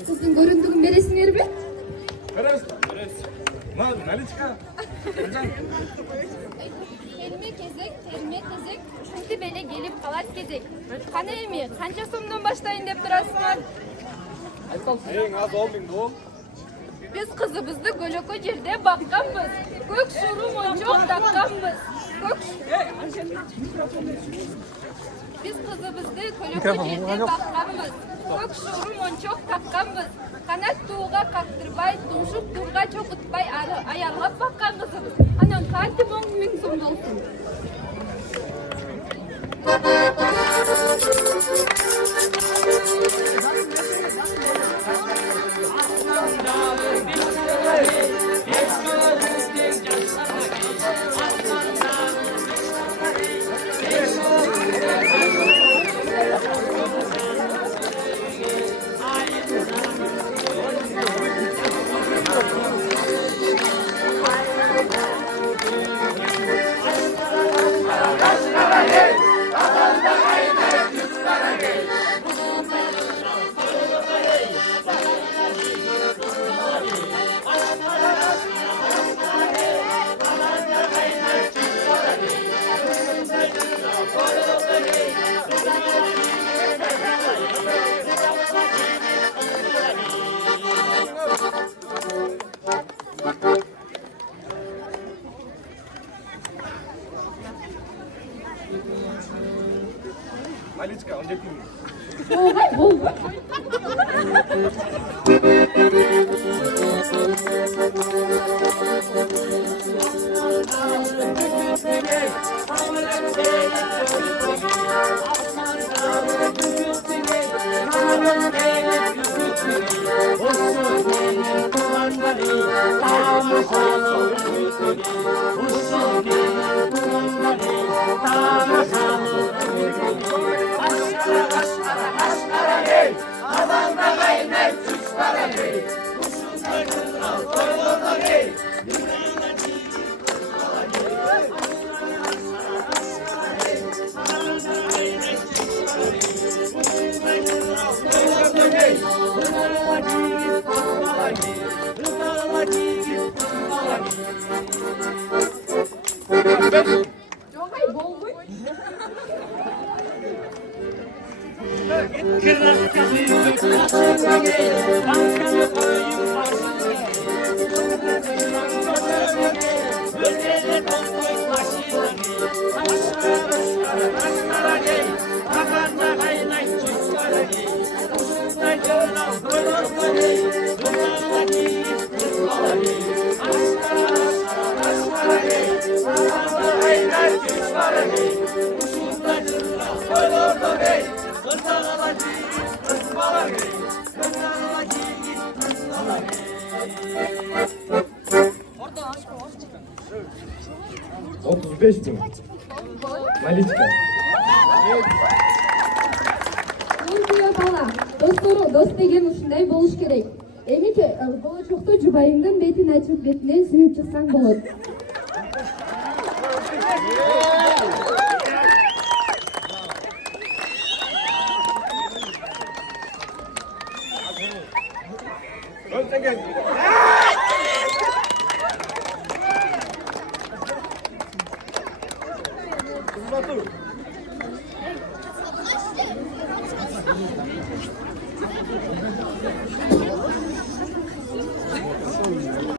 Kızın göründüğün beresini mi? Береміз. Наличка. Kelime kezek, terime tezek, şimdi bele gelip kalat gezek. Kana emi, kanca somdan başlayın dep durasınlar. Ең аз 10 000 бұл. Biz kızımızı göloko yerde bakkanmız. Gök şuru monçok takkanmız. Biz kızımızı göloko yerde bakkanmız. Gök şuru monçok takkanmız. Kanat tuğga kaktırбай, tuşuk tuğga çokutbay ayarlap bakkan kızımız. Anan kartı bon min som olsun. Наличка, он жетті. Olay oldu. Olay oldu. Otuz beş bin. Наличка. Olmuyor bala. Dost деген ушундай болуш керек. Эмики болочокто жубайыңдын бетин ачып бетинен сүйүп чыксаң болот. Önce Kızım dur.